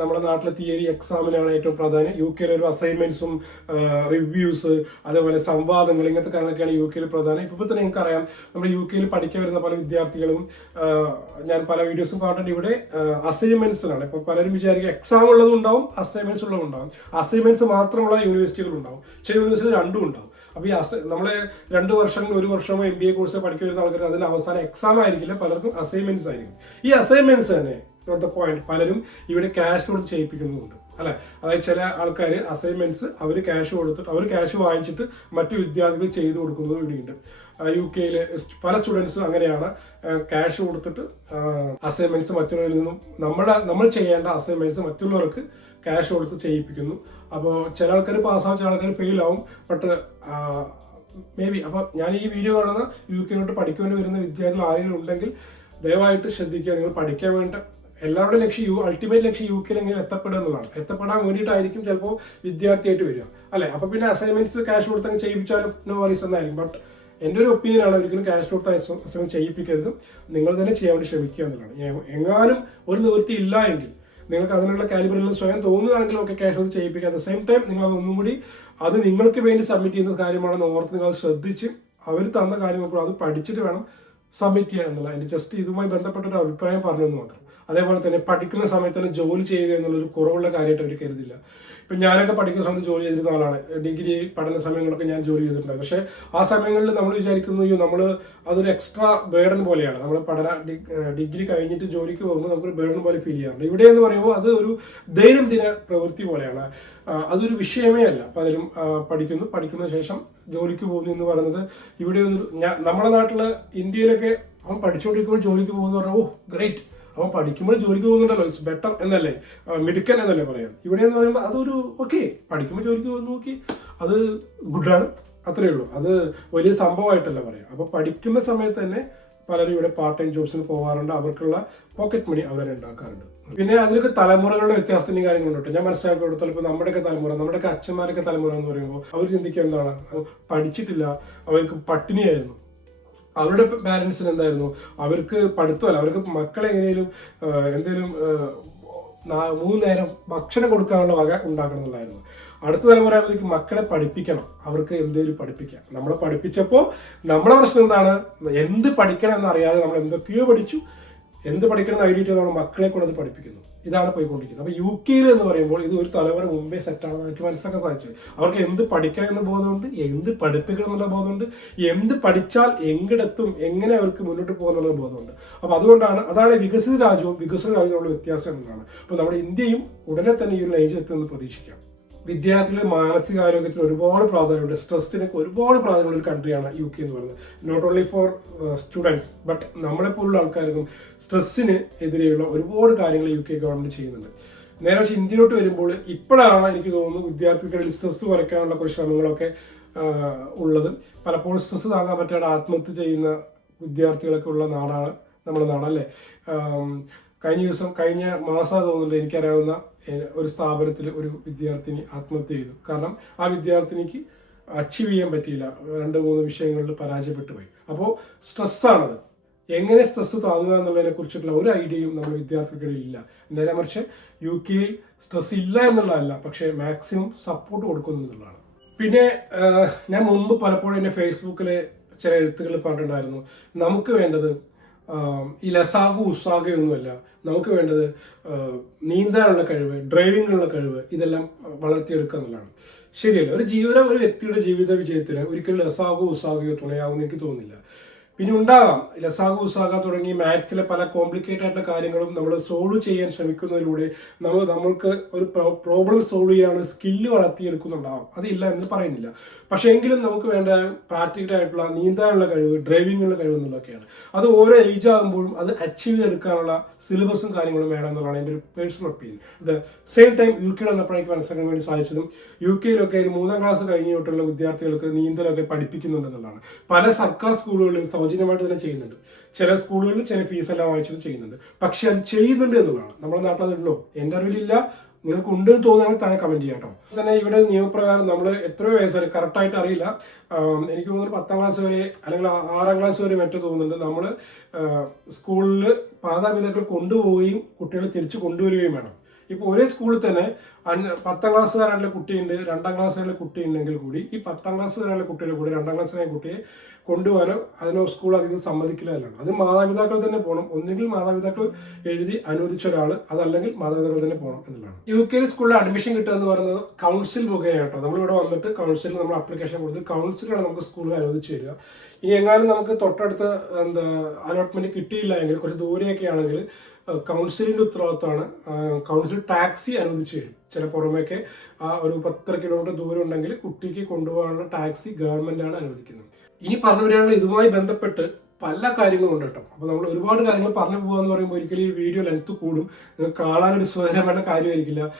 നമ്മുടെ നാട്ടിലെ തിയറി എക്സാമിനാണ് ഏറ്റവും പ്രാധാന്യം യു കെയിലെ ഒരു അസൈൻമെന്റ്സും റിവ്യൂസ് അതേപോലെ സംവാദങ്ങൾ ഇങ്ങനത്തെ കാര്യങ്ങളൊക്കെയാണ് യു കെയിൽ പ്രധാനം. ഇപ്പോൾ തന്നെ നിങ്ങൾക്ക് അറിയാം നമ്മുടെ യു കെയിൽ പഠിക്കാൻ വരുന്ന പല വിദ്യാർത്ഥികളും ഞാൻ പല വീഡിയോസും പറഞ്ഞിട്ട് ഇവിടെ അസൈൻമെന്റ്സിലാണ് ഇപ്പോൾ പലരും വിചാരിക്കും എക്സാം ഉള്ളതും ഉണ്ടാവും അസൈൻമെന്റ്സ് ഉള്ളതും ഉണ്ടാവും. അസൈൻമെന്റ്സ് മാത്രമുള്ള യൂണിവേഴ്സിറ്റികൾ ഉണ്ടാവും. ചില യൂണിവേഴ്സിറ്റി രണ്ടും ഉണ്ടാവും. അപ്പോൾ ഈ അസ നമ്മളെ രണ്ട് വർഷം ഒരു വർഷമോ എം ബി എ കോഴ്സ് പഠിക്കുന്ന ആൾക്കാർ അതിന് അവസാനം എക്സാം ആയിരിക്കില്ല പലർക്കും അസൈൻമെന്റ്സ് ആയിരിക്കും. ഈ അസൈൻമെന്റ്സ് തന്നെ നോട്ട് ദ പോയിന്റ് പലരും ഇവിടെ ക്യാഷ് കൊടുത്ത് ചെയ്യിപ്പിക്കുന്നുമുണ്ട്. അല്ലെ? അതായത് ചില ആൾക്കാർ അസൈൻമെന്റ്സ് അവർ ക്യാഷ് കൊടുത്തിട്ട് അവർ ക്യാഷ് വാങ്ങിച്ചിട്ട് മറ്റു വിദ്യാർത്ഥികൾ ചെയ്തു കൊടുക്കുന്നതും ഇവിടെയുണ്ട്. യു കെയിലെ പല സ്റ്റുഡൻസും അങ്ങനെയാണ് ക്യാഷ് കൊടുത്തിട്ട് അസൈൻമെന്റ്സ് മറ്റുള്ളവരിൽ നിന്നും നമ്മുടെ നമ്മൾ ചെയ്യേണ്ട അസൈൻമെന്റ്സ് മറ്റുള്ളവർക്ക് ക്യാഷ് കൊടുത്ത് ചെയ്യിപ്പിക്കുന്നു. അപ്പോൾ ചില ആൾക്കാർ പാസ്സാവും ചില ആൾക്കാർ ഫെയിൽ ആവും. ബട്ട് മേ ബി അപ്പോൾ ഞാൻ ഈ വീഡിയോ കാണുന്ന യു കെയിലോട്ട് പഠിക്കാൻ വേണ്ടി വരുന്ന വിദ്യാർത്ഥികൾ ആരെങ്കിലും ഉണ്ടെങ്കിൽ ദയവായിട്ട് ശ്രദ്ധിക്കുക. നിങ്ങൾ പഠിക്കാൻ വേണ്ട എല്ലാവരുടെയും ലക്ഷ്യം യു അൾട്ടിമേറ്റ് ലക്ഷ്യം യു എങ്ങനെ എത്തപ്പെടുക എന്നതാണ് എത്തപ്പെടാൻ വേണ്ടിയിട്ടായിരിക്കും ചിലപ്പോൾ വിദ്യാർത്ഥിയായിട്ട് വരിക. അല്ലെ? അപ്പൊ പിന്നെ അസൈൻമെന്റ്സ് ക്യാഷ് കൊടുത്തങ്ങ് ചെയ്യിപ്പിച്ചാലും നോ വറീസ് എന്നായിരിക്കും. ബട്ട് എന്റെ ഒരു ഒപ്പീനിയൻ ആണ് ഒരിക്കലും ക്യാഷ് കൊടുത്ത അസൈൻമെന്റ് ചെയ്യിപ്പിക്കരുത്. നിങ്ങൾ തന്നെ ചെയ്യാൻ വേണ്ടി ശ്രമിക്കുക എന്നുള്ളതാണ്. എങ്ങാനും ഒരു നിവൃത്തി ഇല്ല എങ്കിൽ നിങ്ങൾക്ക് അതിനുള്ള കാലിബറിൽ സ്വയം തോന്നുകയാണെങ്കിൽ ഒക്കെ ക്യാഷ് കൊടുത്ത് ചെയ്യിപ്പിക്കുക. അറ്റ് ദ സെയിം ടൈം നിങ്ങൾ അതൊന്നും കൂടി അത് നിങ്ങൾക്ക് വേണ്ടി സബ്മിറ്റ് ചെയ്യുന്ന കാര്യമാണെന്ന് ഓർത്ത് നിങ്ങൾ ശ്രദ്ധിച്ച് അവർ തന്ന കാര്യങ്ങൾ അത് പഠിച്ചിട്ട് വേണം സബ്മിറ്റ് ചെയ്യാൻ എന്നുള്ളത് ജസ്റ്റ് ഇതുമായി ബന്ധപ്പെട്ട ഒരു അഭിപ്രായം പറഞ്ഞു എന്ന് മാത്രം. അതേപോലെ തന്നെ പഠിക്കുന്ന സമയത്ത് തന്നെ ജോലി ചെയ്യുക എന്നുള്ളൊരു കുറവുള്ള കാര്യമായിട്ട് അവർ കരുതില്ല. ഇപ്പം ഞാനൊക്കെ പഠിക്കുന്ന സമയത്ത് ജോലി ചെയ്തിരുന്ന ആളാണ്. ഡിഗ്രി പഠന സമയങ്ങളൊക്കെ ഞാൻ ജോലി ചെയ്തിട്ടുണ്ട് പക്ഷേ ആ സമയങ്ങളിൽ നമ്മൾ വിചാരിക്കുന്നു അയ്യോ നമ്മൾ അതൊരു എക്സ്ട്രാ ബേഡൻ പോലെയാണ്. നമ്മൾ പഠന ഡിഗ്രി കഴിഞ്ഞിട്ട് ജോലിക്ക് പോകുമ്പോൾ നമുക്കൊരു ബേഡൻ പോലെ ഫീൽ ചെയ്യാറുണ്ട്. ഇവിടെ എന്ന് പറയുമ്പോൾ അത് ഒരു ദൈനംദിന പ്രവൃത്തി പോലെയാണ്. അതൊരു വിഷയമേ അല്ല. പലരും പഠിക്കുന്നു. പഠിക്കുന്ന ശേഷം ജോലിക്ക് പോകുന്നു എന്ന് പറയുന്നത് ഇവിടെ ഒരു നമ്മുടെ നാട്ടിൽ ഇന്ത്യയിലൊക്കെ അവൻ പഠിച്ചുകൊണ്ടിരിക്കുമ്പോൾ ജോലിക്ക് പോകുന്നു പറഞ്ഞാൽ ഓ ഗ്രേറ്റ് അവൻ പഠിക്കുമ്പോൾ ജോലിക്ക് പോകുന്നുണ്ടല്ലോ. ഇറ്റ്സ് ബെറ്റർ എന്നല്ലേ? മിടുക്കൻ എന്നല്ലേ പറയാം. ഇവിടെ എന്ന് പറയുമ്പോൾ അതൊരു ഓക്കെ പഠിക്കുമ്പോൾ ജോലിക്ക് പോകുന്നു നോക്കി. അത് ഗുഡാണ് അത്രയേ ഉള്ളൂ. അത് വലിയ സംഭവമായിട്ടല്ല പറയാം. അപ്പോൾ പഠിക്കുന്ന സമയത്ത് തന്നെ പലരും ഇവിടെ പാർട്ട് ടൈം ജോബ്സിന് പോകാറുണ്ട് അവർക്കുള്ള പോക്കറ്റ് മണി അവരെ ഉണ്ടാക്കാറുണ്ട്. പിന്നെ അതിലൊക്കെ തലമുറകളുടെ വ്യത്യാസത്തിന്റെ കാര്യങ്ങളുണ്ട് ഞാൻ മനസ്സിലാക്കി കൊടുത്താൽ ഇപ്പോൾ നമ്മുടെയൊക്കെ തലമുറ നമ്മുടെയൊക്കെ അച്ഛന്മാരൊക്കെ തലമുറ എന്ന് പറയുമ്പോൾ അവർ ചിന്തിക്കുക എന്താണ്? പഠിച്ചിട്ടില്ല. അവർക്ക് പട്ടിണിയായിരുന്നു. അവരുടെ പാരൻസിന് എന്തായിരുന്നു? അവർക്ക് പഠിത്തമല്ല. അവർക്ക് മക്കളെ എങ്ങനെയും എന്തെങ്കിലും മൂന്ന് നേരം ഭക്ഷണം കൊടുക്കാനുള്ള വക ഉണ്ടാക്കണം എന്നുള്ളതായിരുന്നു അടുത്ത തലമുറ ആകുമ്പോഴേക്ക് മക്കളെ പഠിപ്പിക്കണം. അവർക്ക് എന്തെങ്കിലും പഠിപ്പിക്കാം. നമ്മളെ പഠിപ്പിച്ചപ്പോൾ നമ്മളെ പ്രശ്നം എന്താണ്? എന്ത് പഠിക്കണം എന്നറിയാതെ നമ്മൾ എന്തൊക്കെയോ പഠിച്ചു. എന്ത് പഠിക്കണം ഐഡിയ നമ്മൾ മക്കളെ കൊണ്ട് അത് പഠിപ്പിക്കുന്നു. ഇതാണ് പോയിക്കൊണ്ടിരിക്കുന്നത്. അപ്പോൾ യു കെയിൽ എന്ന് പറയുമ്പോൾ ഇത് ഒരു തലമുറ മുമ്പേ സെറ്റാണെന്ന് എനിക്ക് മനസ്സിലാക്കാൻ സാധിച്ചത്. അവർക്ക് എന്ത് പഠിക്കണം എന്ന ബോധമുണ്ട് എന്ത് പഠിപ്പിക്കണം എന്നുള്ള ബോധമുണ്ട് എന്ത് പഠിച്ചാൽ എങ്കിടെത്തും എങ്ങനെ അവർക്ക് മുന്നോട്ട് പോകുന്നുള്ള ബോധമുണ്ട്. അപ്പോൾ അതുകൊണ്ടാണ് അതാണ് വികസിത രാജ്യവും വികസിത രാജ്യവും വ്യത്യാസം എന്നതാണ്. അപ്പോൾ നമ്മുടെ ഇന്ത്യയും ഉടനെ തന്നെ ഈ ഒരു ലൈനിൽ പ്രതീക്ഷിക്കാം. വിദ്യാർത്ഥികളുടെ മാനസികാരോഗ്യത്തിന് ഒരുപാട് പ്രാധാന്യമുണ്ട്. സ്ട്രെസ്സിനൊക്കെ ഒരുപാട് പ്രാധാന്യമുള്ള ഒരു കൺട്രിയാണ് യു കെ എന്ന് പറയുന്നത്. Not only for students but നമ്മളെപ്പോലുള്ള ആൾക്കാർക്കും സ്ട്രെസ്സിന് എതിരെയുള്ള ഒരുപാട് കാര്യങ്ങൾ യു കെ ഗവൺമെന്റ് ചെയ്യുന്നുണ്ട്. നേരെ പക്ഷേ ഇന്ത്യയിലോട്ട് വരുമ്പോൾ ഇപ്പോഴാണ് എനിക്ക് തോന്നുന്നു വിദ്യാർത്ഥികളിൽ സ്ട്രെസ് കുറയ്ക്കാനുള്ള കുറച്ച് ശ്രമങ്ങളൊക്കെ ഉള്ളത്. പലപ്പോഴും സ്ട്രെസ് താങ്ങാൻ പറ്റാതെ ആത്മഹത്യ ചെയ്യുന്ന വിദ്യാർത്ഥികളൊക്കെ ഉള്ള നാടാണ് നമ്മുടെ നാട് അല്ലേ? ആം, കഴിഞ്ഞ ദിവസം കഴിഞ്ഞ മാസം തോന്നുന്നുണ്ട് എനിക്കറിയാവുന്ന ഒരു സ്ഥാപനത്തിൽ ഒരു വിദ്യാർത്ഥിനി ആത്മഹത്യ ചെയ്തു. കാരണം ആ വിദ്യാർത്ഥിനിക്ക് അച്ചീവ് ചെയ്യാൻ പറ്റിയില്ല. രണ്ട് മൂന്ന് വിഷയങ്ങളിൽ പരാജയപ്പെട്ടു പോയി. അപ്പോൾ സ്ട്രെസ്സാണത് എങ്ങനെ സ്ട്രെസ് താങ്ങുക എന്നുള്ളതിനെ കുറിച്ചിട്ടുള്ള ഒരു ഐഡിയയും നമ്മുടെ വിദ്യാർത്ഥികൾക്കിടയിൽ ഇല്ല. നേരെ മറിച്ച് യു കെയിൽ സ്ട്രെസ് ഇല്ല എന്നുള്ളതല്ല പക്ഷേ മാക്സിമം സപ്പോർട്ട് കൊടുക്കുന്നു എന്നുള്ളതാണ്. പിന്നെ ഞാൻ മുമ്പ് പലപ്പോഴും എന്റെ ഫേസ്ബുക്കിലെ ചില എഴുത്തുകൾ പറഞ്ഞിട്ടുണ്ടായിരുന്നു. നമുക്ക് വേണ്ടത് ഈ ലസാഗു ഉസാഗയൊന്നുമല്ല നമുക്ക് വേണ്ടത് നീന്താനുള്ള കഴിവ് ഡ്രൈവിങ്ങിനുള്ള കഴിവ് ഇതെല്ലാം വളർത്തിയെടുക്കുക എന്നുള്ളതാണ്. ശരിയല്ല ഒരു ജീവിതം ഒരു വ്യക്തിയുടെ ജീവിത വിജയത്തിന് ഒരിക്കലും ലസാഗു ഉസാഗയോ തുണയാവുമെന്ന് എനിക്ക് തോന്നുന്നില്ല. പിന്നെ ഉണ്ടാകാം ലസാഗു ഉസാഗ തുടങ്ങി മാത്സിലെ പല കോംപ്ലിക്കേറ്റഡ് ആയിട്ടുള്ള കാര്യങ്ങളും നമ്മൾ സോൾവ് ചെയ്യാൻ ശ്രമിക്കുന്നതിലൂടെ നമ്മൾ നമ്മൾക്ക് ഒരു പ്രോബ്ലം സോൾവ് ചെയ്യാനുള്ള സ്കില്ല് വളർത്തിയെടുക്കുന്നുണ്ടാവും. അതില്ല എന്ന് പറയുന്നില്ല. പക്ഷേ എങ്കിലും നമുക്ക് വേണ്ട പ്രാക്ടിക്കൽ ആയിട്ടുള്ള നീന്താനുള്ള കഴിവ് ഡ്രൈവിങ്ങിനുള്ള കഴിവ് എന്നുള്ളതൊക്കെയാണ്. അത് ഓരോ ഏജ് ആകുമ്പോഴും അത് അച്ചീവ് ചെയ്തെടുക്കാനുള്ള സിലബസും കാര്യങ്ങളും വേണം എന്നുള്ളതാണ് എന്റെ ഒരു പേഴ്സണൽ ഒപ്പീനിയൻ അത് സെയിം ടൈം യു കെയിൽ വന്നപ്പോൾ എനിക്ക് മനസ്സിലാക്കാൻ വേണ്ടി സാധിച്ചതും യു കെയിലൊക്കെ ഒരു മൂന്നാം ക്ലാസ് കഴിഞ്ഞ് തൊട്ടുള്ള വിദ്യാർത്ഥികൾക്ക് നീന്തലൊക്കെ പഠിപ്പിക്കുന്നുണ്ടെന്നുള്ളതാണ് പല സർക്കാർ സ്കൂളുകളിലും സൗജന്യമായിട്ട് തന്നെ ചെയ്യുന്നുണ്ട്. ചില സ്കൂളുകളിൽ ചില ഫീസ് എല്ലാം വാങ്ങിച്ചിട്ട് ചെയ്യുന്നുണ്ട്. പക്ഷെ അത് ചെയ്യുന്നുണ്ട് എന്നുള്ളതാണ്. നമ്മുടെ നാട്ടിൽ അതുണ്ടോ? എന്റെ അറിവിലില്ല. നിങ്ങൾക്ക് ഉണ്ട് എന്ന് തോന്നുകയാണെങ്കിൽ താഴെ കമന്റ് ചെയ്യാം കേട്ടോ. തന്നെ ഇവിടെ നിയമപ്രകാരം നമ്മൾ എത്ര വയസ്സ് വരെ കറക്റ്റായിട്ട് അറിയില്ല. എനിക്ക് തോന്നുന്നു പത്താം ക്ലാസ് വരെ അല്ലെങ്കിൽ ആറാം ക്ലാസ് വരെ മറ്റോ തോന്നുന്നുണ്ട്. നമ്മൾ സ്കൂളിൽ മാതാപിതാക്കൾ കൊണ്ടുപോവുകയും കുട്ടികളെ തിരിച്ചു കൊണ്ടുവരികയും വേണം. ഇപ്പോൾ ഒരേ സ്കൂളിൽ തന്നെ അഞ്ച് പത്താം ക്ലാസ് വരാനുള്ള കുട്ടിയുണ്ട് രണ്ടാം ക്ലാസ് വരെയുള്ള കുട്ടി ഉണ്ടെങ്കിൽ കൂടി ഈ പത്താം ക്ലാസ് വരാനുള്ള കുട്ടിയുടെ കൂടി രണ്ടാം ക്ലാസ് വരെ കുട്ടിയെ കൊണ്ടുപോകാനോ അതിനോ സ്കൂൾ അധികം സമ്മതിക്കില്ല എന്നാണ് അത് മാതാപിതാക്കൾ തന്നെ പോകണം. ഒന്നുകിൽ മാതാപിതാക്കൾ എഴുതി അനുവദിച്ച ഒരാൾ അതല്ലെങ്കിൽ മാതാപിതാക്കൾ തന്നെ പോകണം എന്നുള്ളതാണ്. യു കെ സ്കൂളിൽ അഡ്മിഷൻ കിട്ടുക എന്ന് പറയുന്നത് കൗൺസിൽ മുഖേനട്ടോ നമ്മളിവിടെ വന്നിട്ട് കൗൺസിലിൽ നമ്മൾ അപ്ലിക്കേഷൻ കൊടുത്ത് കൗൺസിലാണ് നമുക്ക് സ്കൂളിൽ അനുവദിച്ച് തരിക. ഇനി എങ്ങാനും നമുക്ക് തൊട്ടടുത്ത് എന്താ അലോട്ട്മെന്റ് കിട്ടിയില്ല എങ്കിൽ കുറച്ച് ദൂരെയൊക്കെ ആണെങ്കിൽ കൗൺസിലിന്റെ ഉത്തരവാദിത്തമാണ് കൗൺസിൽ ടാക്സി അനുവദിച്ചു തരും. ചില പുറമേക്ക് ആ ഒരു പത്തര കിലോമീറ്റർ ദൂരം ഉണ്ടെങ്കിൽ കുട്ടിക്ക് കൊണ്ടുപോകാനുള്ള ടാക്സി ഗവൺമെന്റാണ് അനുവദിക്കുന്നത്. ഇനി പറഞ്ഞു ഇതുമായി ബന്ധപ്പെട്ട് പല കാര്യങ്ങളും ഉണ്ട് കേട്ടോ. അപ്പോൾ നമ്മൾ ഒരുപാട് കാര്യങ്ങൾ പറഞ്ഞു പോകാന്ന് പറയുമ്പോൾ ഒരിക്കലും ഈ വീഡിയോ ലെങ്ത് കൂടും. നിങ്ങൾക്ക് കാണാനൊരു സുഖകരമായ കാര്യമായിരിക്കില്ല.